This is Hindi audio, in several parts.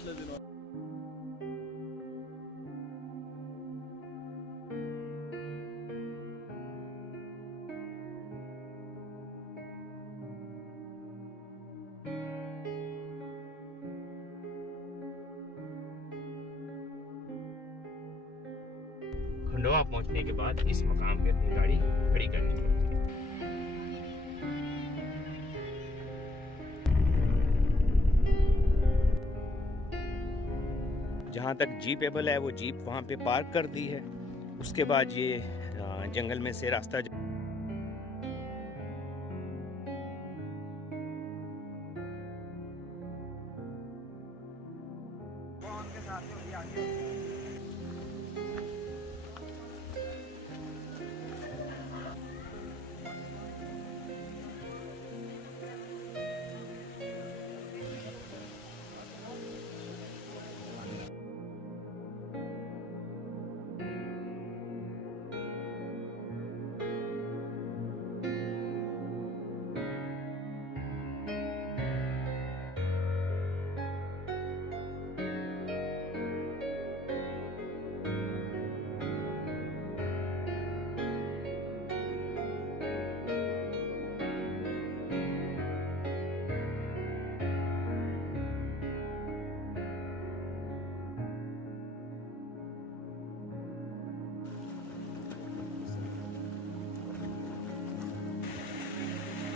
पिछले दिनों। खंडवा पहुंचने के बाद इस मकाम पे अपनी गाड़ी खड़ी करनी पड़ती है। जहाँ तक जीपेबल है वो जीप वहाँ पे पार्क कर दी है। उसके बाद ये जंगल में से रास्ता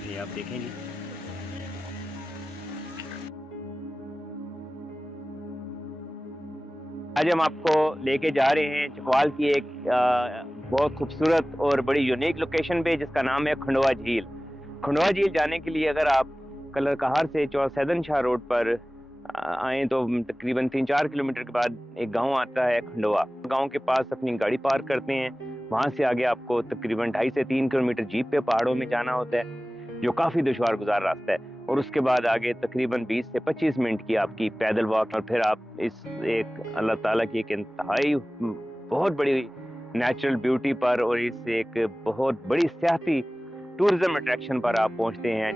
ये आप देखें जी। आज हम आपको लेके जा रहे हैं चकवाल की एक बहुत खूबसूरत और बड़ी यूनिक लोकेशन पे, जिसका नाम है खंडवा झील। खंडवा झील जाने के लिए अगर आप कलरकहार से सैदन शाह रोड पर आए तो तकरीबन 3-4 किलोमीटर के बाद एक गांव आता है खंडवा। गांव के पास अपनी गाड़ी पार्क करते हैं। वहां से आगे आपको तकरीबन 2.5 से 3 किलोमीटर जीप पे पहाड़ों में जाना होता है, जो काफ़ी दुश्वार गुजार रास्ता है। और उसके बाद आगे तकरीबन 20 से 25 मिनट की आपकी पैदल वॉक, और फिर आप इस एक अल्लाह ताला की एक इंतहाई बहुत बड़ी नेचुरल ब्यूटी पर और इस एक बहुत बड़ी सियाती टूरिज्म अट्रैक्शन पर आप पहुंचते हैं।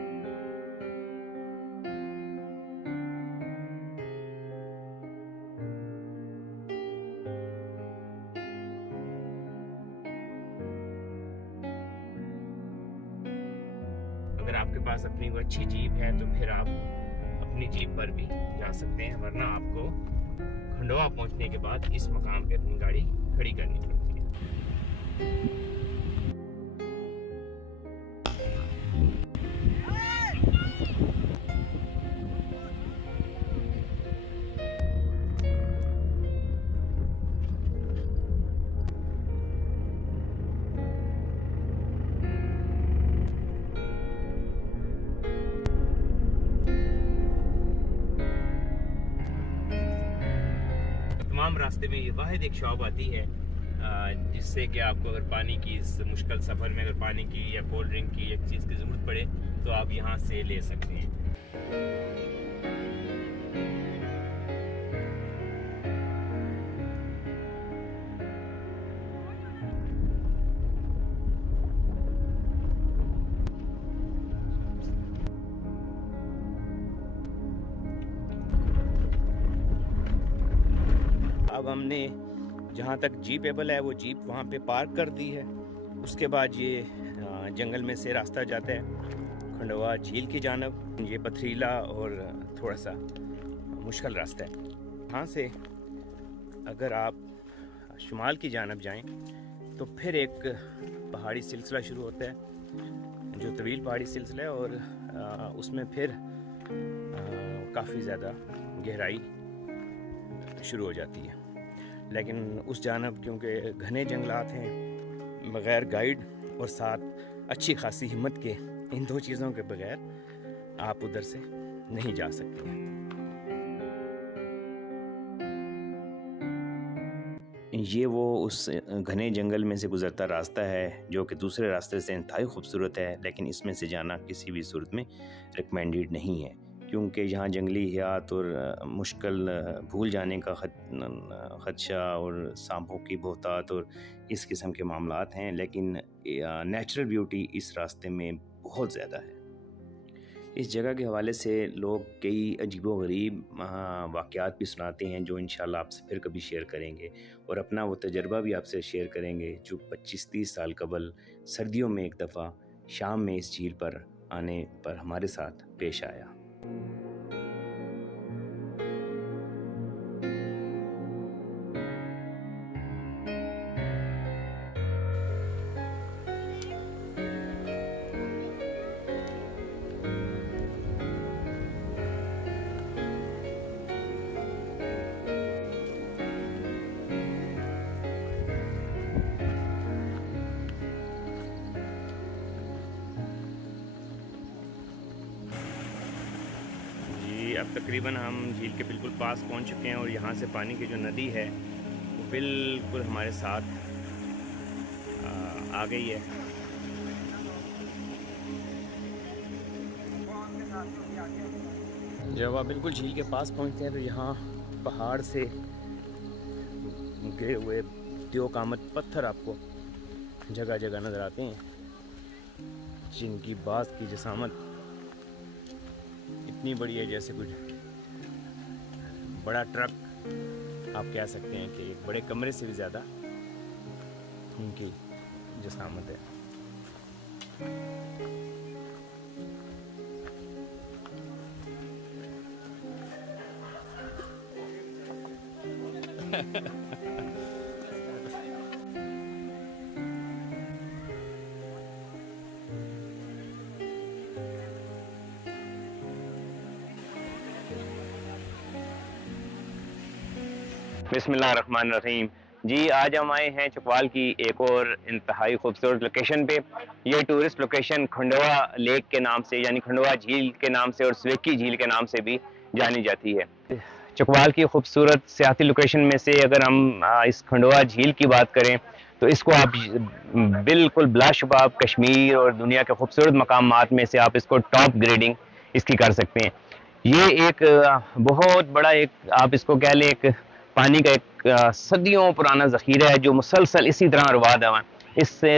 अगर आपके पास अपनी वो अच्छी जीप है तो फिर आप अपनी जीप पर भी जा सकते हैं, वरना आपको खंडवा पहुंचने के बाद इस मकाम पे अपनी गाड़ी खड़ी करनी पड़ती है। तमाम रास्ते में ये वाहिद एक शॉप आती है जिससे कि आपको अगर पानी की इस मुश्किल सफ़र में अगर पानी की या कोल्ड ड्रिंक की एक चीज़ की ज़रूरत पड़े तो आप यहाँ से ले सकते हैं। अब हमने जहाँ तक जीपेबल है वो जीप वहाँ पे पार्क कर दी है। उसके बाद ये जंगल में से रास्ता जाता है खंडवा झील की जानब। ये पथरीला और थोड़ा सा मुश्किल रास्ता है। यहाँ से अगर आप शुमाल की जानब जाएं तो फिर एक पहाड़ी सिलसिला शुरू होता है, जो तवील पहाड़ी सिलसिला है, और उसमें फिर काफ़ी ज़्यादा गहराई शुरू हो जाती है। लेकिन उस जानब क्योंकि घने जंगलात हैं, बग़ैर गाइड और साथ अच्छी खासी हिम्मत के, इन दो चीज़ों के बगैर आप उधर से नहीं जा सकते हैं। ये वो उस घने जंगल में से गुज़रता रास्ता है जो कि दूसरे रास्ते से इंतहाई खूबसूरत है, लेकिन इसमें से जाना किसी भी सूरत में रिकमेंडेड नहीं है, क्योंकि यहाँ जंगली हयात और मुश्किल भूल जाने का ख़दशा और सांपों की बहुतात और इस किस्म के मामलात हैं। लेकिन नेचुरल ब्यूटी इस रास्ते में बहुत ज़्यादा है। इस जगह के हवाले से लोग कई अजीबो-गरीब वाक़यात भी सुनाते हैं, जो इंशाल्लाह आपसे फिर कभी शेयर करेंगे, और अपना वो तजुर्बा भी आपसे शेयर करेंगे जो 25-30 साल कबल सर्दियों में एक दफ़ा शाम में इस झील पर आने पर हमारे साथ पेश आया। अब तकरीबन हम झील के बिल्कुल पास पहुंच चुके हैं और यहाँ से पानी की जो नदी है वो बिल्कुल हमारे साथ आ गई है। जब आप बिल्कुल झील के पास पहुंचते हैं तो यहाँ पहाड़ से गिरे हुए त्योकामत पत्थर आपको जगह जगह नज़र आते हैं, जिनकी बात की जसामत इतनी बड़ी है जैसे कुछ बड़ा ट्रक आप कह सकते हैं कि एक बड़े कमरे से भी ज़्यादा उनकी जसामत है। बिस्मिल्लाहिर्रहमानिर्रहीम। जी, आज हम आए हैं चकवाल की एक और इंतहाई खूबसूरत लोकेशन पे। ये टूरिस्ट लोकेशन खंडवा लेक के नाम से, यानी खंडवा झील के नाम से और स्वेकी झील के नाम से भी जानी जाती है। चकवाल की खूबसूरत सियाती लोकेशन में से अगर हम इस खंडवा झील की बात करें तो इसको आप बिल्कुल बिलाशुबा आप कश्मीर और दुनिया के खूबसूरत मकामात में से आप इसको टॉप ग्रेडिंग इसकी कर सकते हैं। ये एक बहुत बड़ा एक आप इसको कह लें एक पानी का एक सदियों पुराना ज़ख़ीरा है जो मुसलसल इसी तरह रवा दवा। इससे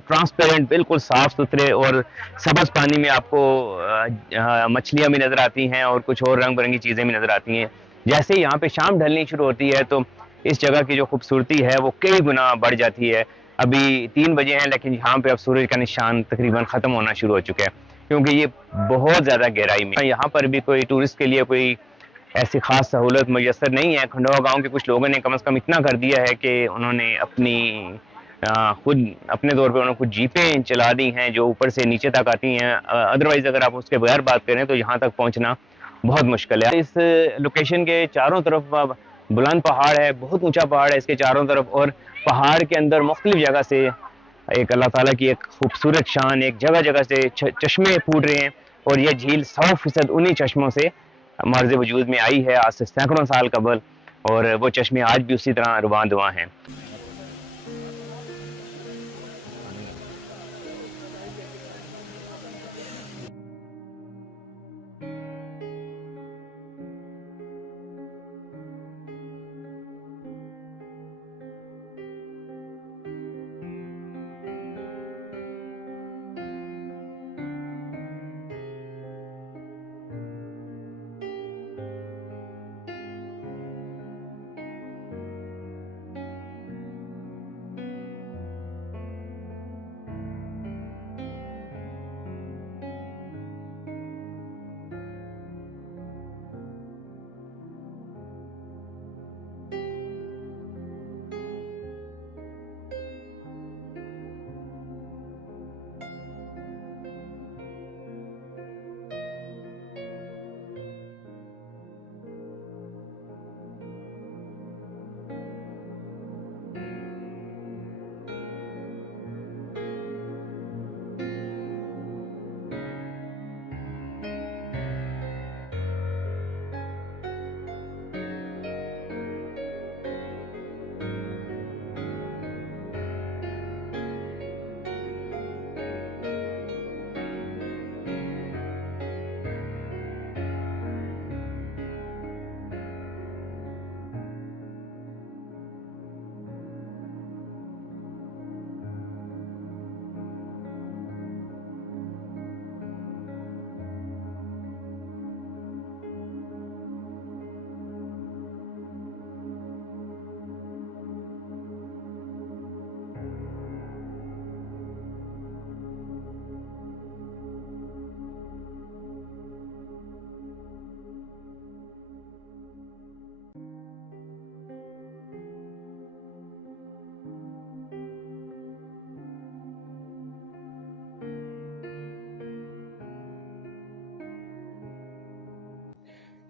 ट्रांसपेरेंट बिल्कुल साफ़ सुथरे और सब्ज़ पानी में आपको मछलियाँ भी नज़र आती हैं और कुछ और रंग बिरंगी चीज़ें भी नज़र आती हैं। जैसे ही यहाँ पे शाम ढलनी शुरू होती है तो इस जगह की जो खूबसूरती है वो कई गुना बढ़ जाती है। अभी 3 बजे हैं लेकिन यहाँ पे अब सूरज का निशान तकरीबन ख़त्म होना शुरू हो चुका है, क्योंकि ये बहुत ज़्यादा गहराई में। यहाँ पर भी कोई टूरिस्ट के लिए कोई ऐसी ख़ास सहूलत मुयसर नहीं है। खंडवा गांव के कुछ लोगों ने कम से कम इतना कर दिया है कि उन्होंने अपनी खुद अपने तौर पे उन्होंने कुछ जीपें चला दी हैं जो ऊपर से नीचे तक आती हैं। अदरवाइज़ अगर आप उसके बगैर बात करें तो यहाँ तक पहुँचना बहुत मुश्किल है। इस लोकेशन के चारों तरफ बुलंद पहाड़ है, बहुत ऊंचा पहाड़ है इसके चारों तरफ, और पहाड़ के अंदर मुख्तलिफ जगह से एक अल्लाह ताला की एक खूबसूरत शान, एक जगह जगह से चश्मे फूट रहे हैं, और यह झील 100% उन्हीं चश्मों से मर्ज वजूद में आई है आज से सैकड़ों साल कबल, और वो चश्मे आज भी उसी तरह रुआं दुआं हैं।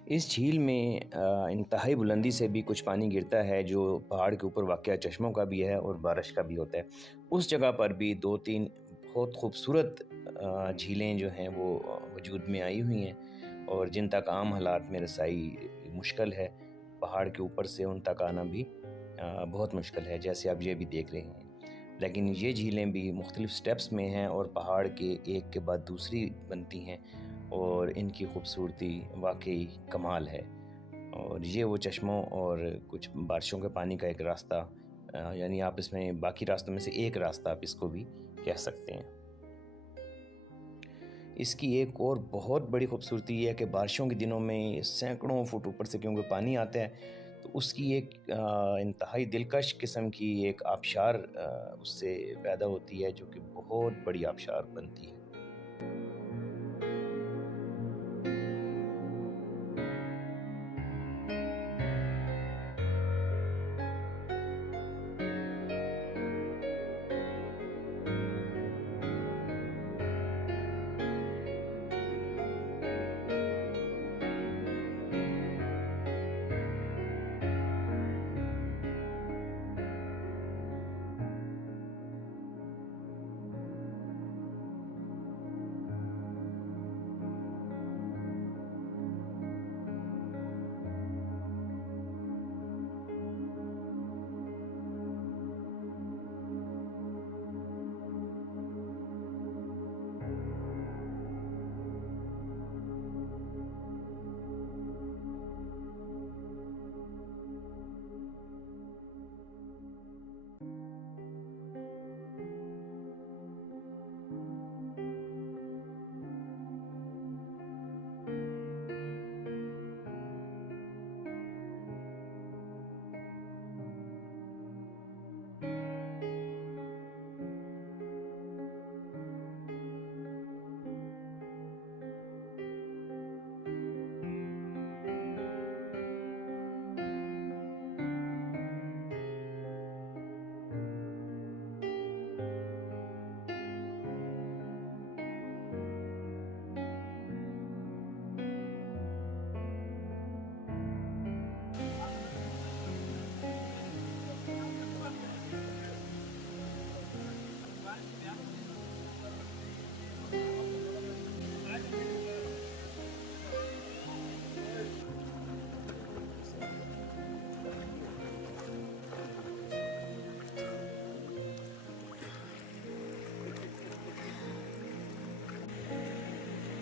इस झील में इंतहाई बुलंदी से भी कुछ पानी गिरता है जो पहाड़ के ऊपर वाक़या चश्मों का भी है और बारिश का भी होता है। उस जगह पर भी 2-3 बहुत खूबसूरत झीलें जो हैं वो वजूद में आई हुई हैं और जिन तक आम हालात में रसाई मुश्किल है। पहाड़ के ऊपर से उन तक आना भी बहुत मुश्किल है, जैसे आप ये भी देख रहे हैं। लेकिन ये झीलें भी मुख्तलिफ़ स्टेप्स में हैं और पहाड़ के एक के बाद दूसरी बनती हैं और इनकी खूबसूरती वाक़ई कमाल है। और ये वो चश्मों और कुछ बारिशों के पानी का एक रास्ता, यानी आप इसमें बाकी रास्तों में से एक रास्ता आप इसको भी कह सकते हैं। इसकी एक और बहुत बड़ी खूबसूरती ये है कि बारिशों के दिनों में सैकड़ों फुट ऊपर से क्योंकि पानी आता है, तो उसकी एक इंतहाई दिलकश किस्म की एक आबशार उससे पैदा होती है, जो कि बहुत बड़ी आबशार बनती है।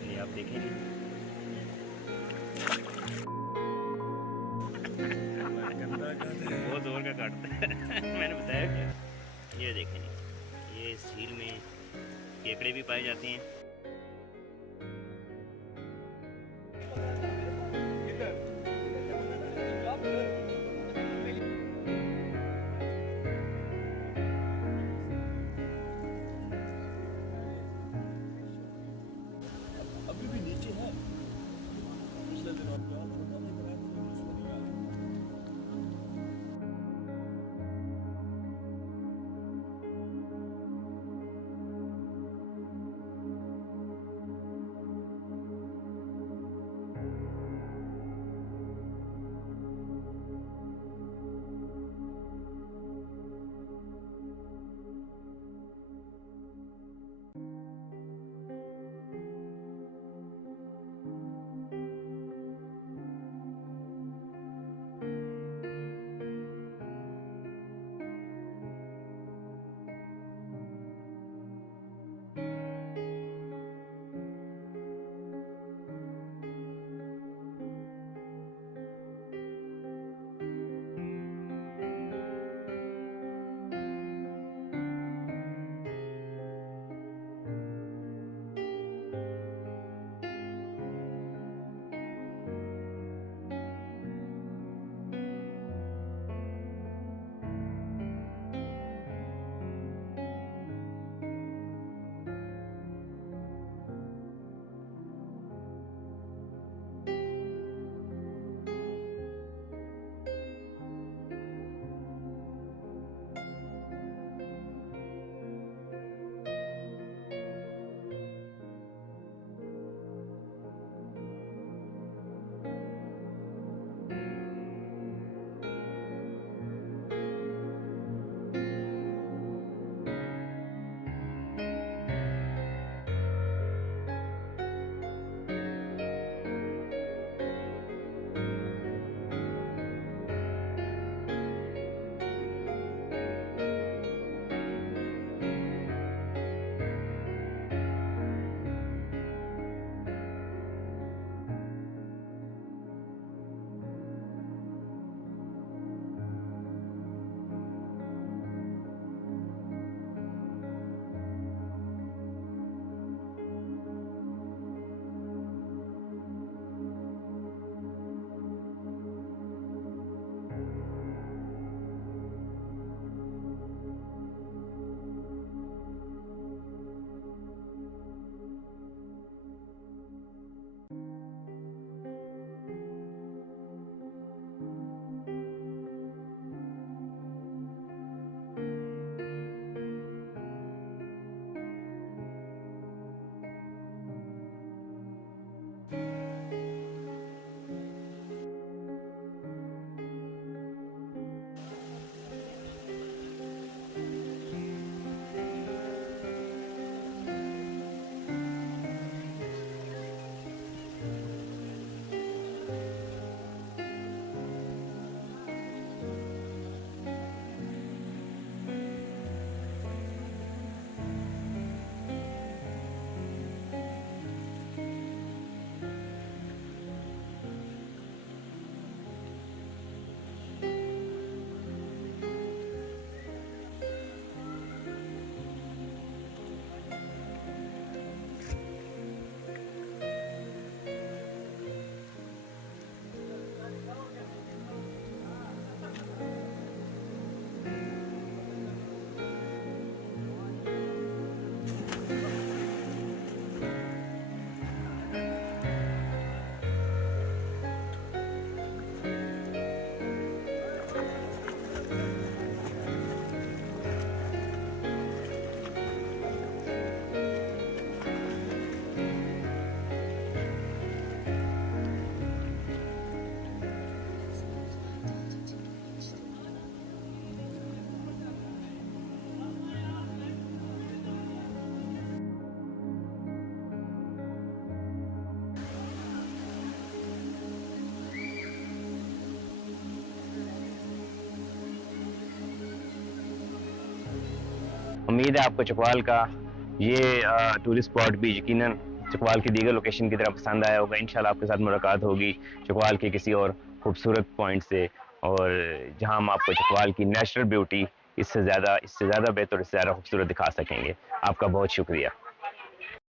ये आप देखेंगे बहुत जोर का काटता है मैंने बताया क्या। ये देखें, ये इस झील में केकड़े भी पाए जाते हैं। अभी भी नीचे है। पिछले दिन आप जहाँ छोटा नहीं बनाया था, उसमें नहीं आया। उम्मीद है आपको चकवाल का ये टूरिस्ट स्पॉट भी यकीनन चकवाल की दीगर लोकेशन की तरह पसंद आया होगा। इंशाल्लाह आपके साथ मुलाकात होगी चकवाल के किसी और खूबसूरत पॉइंट से, और जहां हम आपको चकवाल की नेचुरल ब्यूटी इससे ज़्यादा बेहतर, इससे ज़्यादा खूबसूरत दिखा सकेंगे। आपका बहुत शुक्रिया।